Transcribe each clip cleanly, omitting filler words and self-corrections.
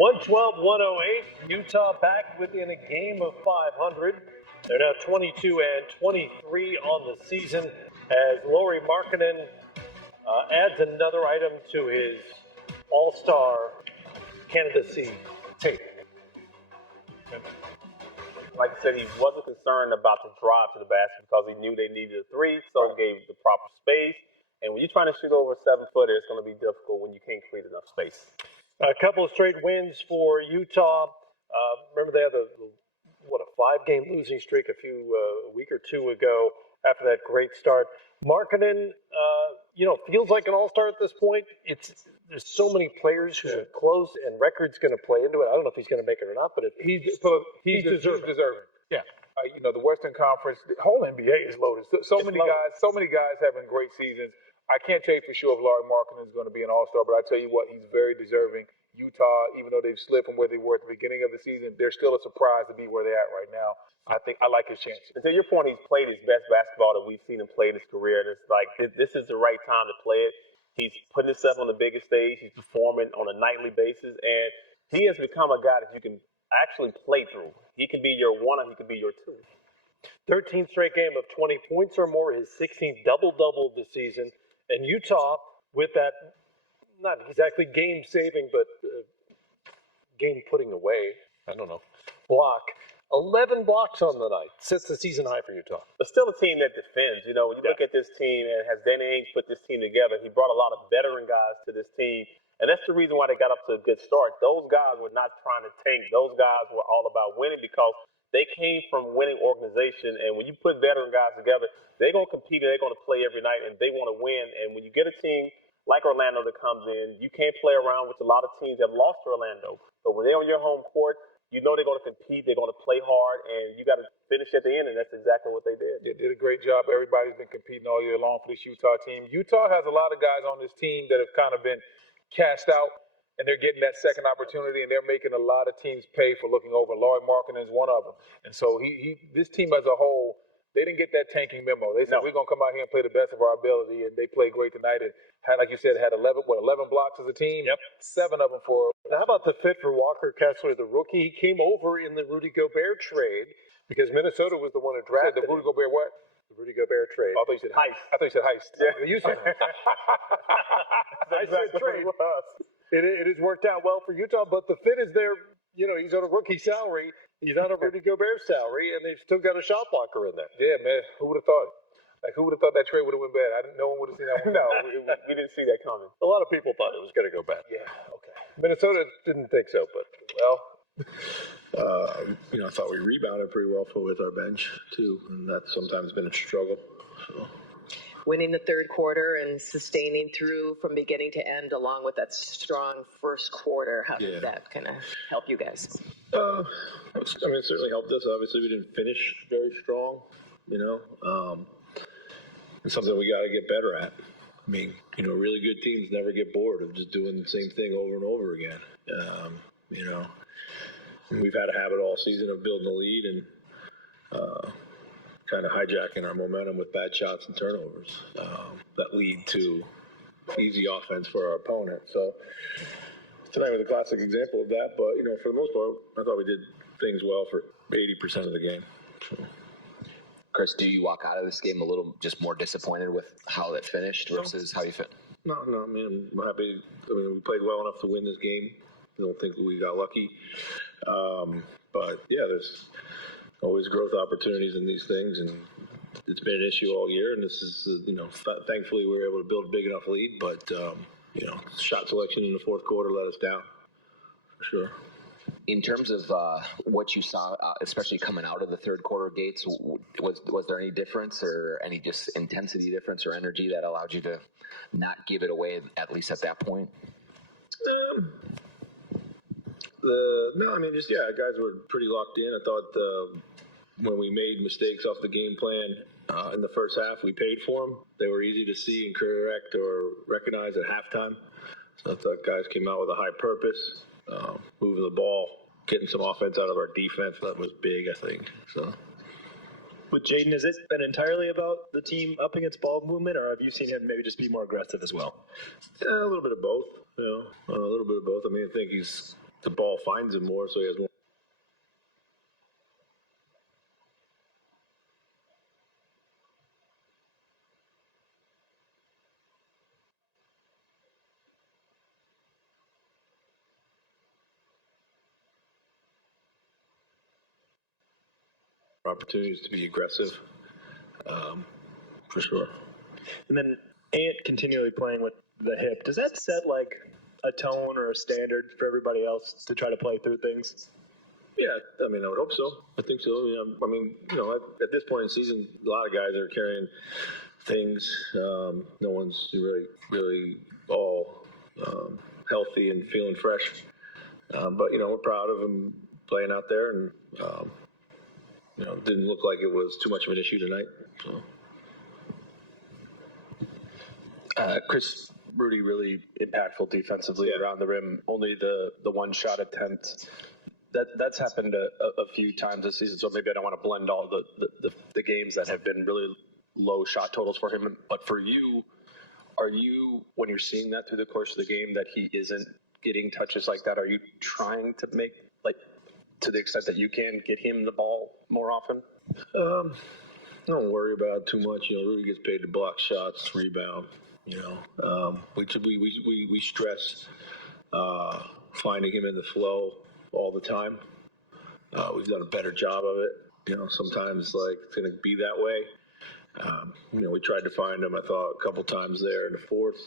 112-108. Utah back within a game of 500. They're now 22 and 23 on the season as Lauri Markkanen adds another item to his All-Star candidacy tape. Like I said, he wasn't concerned about the drive to the basket because he knew they needed a three, so he gave the proper space. And when you're trying to shoot over a 7-footer, it's going to be difficult when you can't create enough space. A couple of straight wins for Utah. Remember they had a 5-game losing streak a week or two ago after that great start. Markkanen, feels like an all-star at this point. There's so many players who are close, and record's going to play into it. I don't know if he's going to make it or not, but he's deserving. Yeah. The Western Conference, the whole NBA is loaded. So many guys having great seasons. I can't tell you for sure if Lauri Markkanen is going to be an all-star, but I tell you what, he's very deserving. Utah, even though they've slipped from where they were at the beginning of the season, they're still a surprise to be where they're at right now. I like his chances. And to your point, he's played his best basketball that we've seen him play in his career. And it's like, this is the right time to play it. He's putting himself on the biggest stage. He's performing on a nightly basis. And he has become a guy that you can actually play through. He could be your one and he could be your two. 13th straight game of 20 points or more, his 16th double-double of the season. And Utah, with that, not exactly game-saving, but game-putting away, block. 11 blocks on the night. Sets the season high for Utah. But still a team that defends. When you look at this team, and has Danny Ainge put this team together, he brought a lot of veteran guys to this team. And that's the reason why they got up to a good start. Those guys were not trying to tank. Those guys were all about winning because they came from winning organization. And when you put veteran guys together, they're going to compete and they're going to play every night and they want to win. And when you get a team like Orlando that comes in, you can't play around, which a lot of teams have lost to Orlando. But when they're on your home court, you know they're going to compete, they're going to play hard, and you got to finish at the end, and that's exactly what they did. They did a great job. Everybody's been competing all year long for this Utah team. Utah has a lot of guys on this team that have kind of been cast out, and they're getting that second opportunity, and they're making a lot of teams pay for looking over. Lauri Markkanen is one of them. And so this team as a whole, they didn't get that tanking memo. They said, we're going to come out here and play the best of our ability, and they played great tonight. And had, like you said, had 11 blocks as a team? Yep. 7 of them for. Now, how about the fit for Walker Kessler, the rookie? He came over in the Rudy Gobert trade because Minnesota was the one who drafted the Rudy Gobert what? The Rudy Gobert trade. I thought you said heist. I thought you said heist. Yeah. You said I said trade. It has worked out well for Utah, but the fit is there. He's on a rookie salary. He's on a Rudy Gobert salary, and they've still got a shot blocker in there. Yeah, man. Who would have thought? Who would have thought that trade would have went bad? No one would have seen that one. No, we didn't see that coming. A lot of people thought it was going to go bad. Yeah, okay. Minnesota didn't think so, but, I thought we rebounded pretty well with our bench, too, and that's sometimes been a struggle. So. Winning the third quarter and sustaining through from beginning to end along with that strong first quarter. How did that kind of help you guys? It certainly helped us. Obviously, we didn't finish very strong, It's something we got to get better at. Really good teams never get bored of just doing the same thing over and over again. And we've had a habit all season of building a lead and kind of hijacking our momentum with bad shots and turnovers that lead to easy offense for our opponent. So tonight was a classic example of that. But, for the most part, I thought we did things well for 80% of the game. So. Chris, do you walk out of this game a little just more disappointed with how it finished versus how you fit? No. I'm happy. We played well enough to win this game. I don't think we got lucky. But, there's always growth opportunities in these things, and it's been an issue all year. And this is, thankfully we were able to build a big enough lead. But, shot selection in the fourth quarter let us down, for sure. In terms of what you saw, especially coming out of the third quarter gates, was there any difference or any just intensity difference or energy that allowed you to not give it away, at least at that point? Guys were pretty locked in. I thought when we made mistakes off the game plan in the first half, we paid for them. They were easy to see and correct or recognize at halftime. So I thought guys came out with a high purpose. Moving the ball, getting some offense out of our defense, that was big, I think. So, with Jaden, has it been entirely about the team upping its ball movement, or have you seen him maybe just be more aggressive as well? A little bit of both. A little bit of both. I think he's the ball finds him more, so he has more opportunities to be aggressive, for sure. And then Ant continually playing with the hip. Does that set like a tone or a standard for everybody else to try to play through things? Yeah, I mean, I would hope so. I think so. I mean, at this point in the season, a lot of guys are carrying things. No one's really all healthy and feeling fresh. But we're proud of him playing out there, and it didn't look like it was too much of an issue tonight. So. Chris Rudy really impactful defensively around the rim. Only the one shot attempt. That's happened a few times this season. So maybe I don't want to blend all the games that have been really low shot totals for him. But for you, are you, when you're seeing that through the course of the game, that he isn't getting touches like that, are you trying to make, like, to the extent that you can, get him the ball more often? I don't worry about it too much. Rudy gets paid to block shots, rebound. We stress finding him in the flow all the time. We've done a better job of it. Sometimes it's going to be that way. We tried to find him, I thought, a couple times there in the fourth.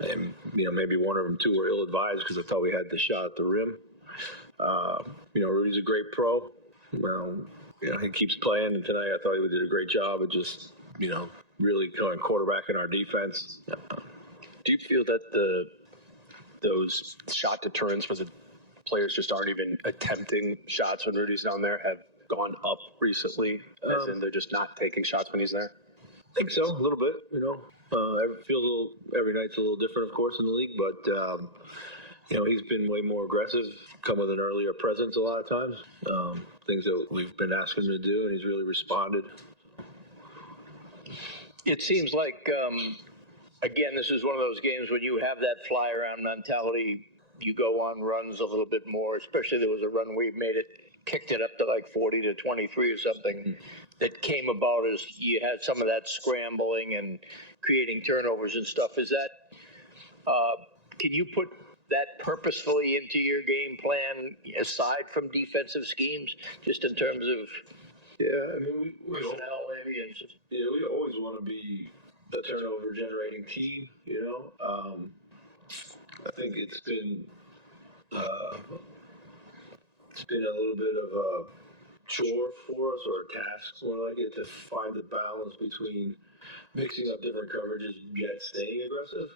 And maybe one of them two were ill-advised because I thought we had the shot at the rim. Rudy's a great pro. He keeps playing, and tonight I thought he did a great job of just, really kind of quarterbacking our defense. Do you feel that those shot deterrents for the players just aren't even attempting shots when Rudy's down there have gone up recently, as in they're just not taking shots when he's there? I think so, a little bit. Every night's a little different, of course, in the league, but he's been way more aggressive, come with an earlier presence a lot of times. Things that we've been asking him to do, and he's really responded. It seems like, again, this is one of those games when you have that fly around mentality, you go on runs a little bit more, especially there was a run we kicked it up to like 40 to 23 or something that came about as you had some of that scrambling and creating turnovers and stuff. Is that, can you put that purposefully into your game plan aside from defensive schemes, just in terms of we personnel maybe? And just, we always want to be a turnover generating team, I think it's been a little bit of a chore for us, or a task more like it, to find the balance between mixing up different coverages yet staying aggressive.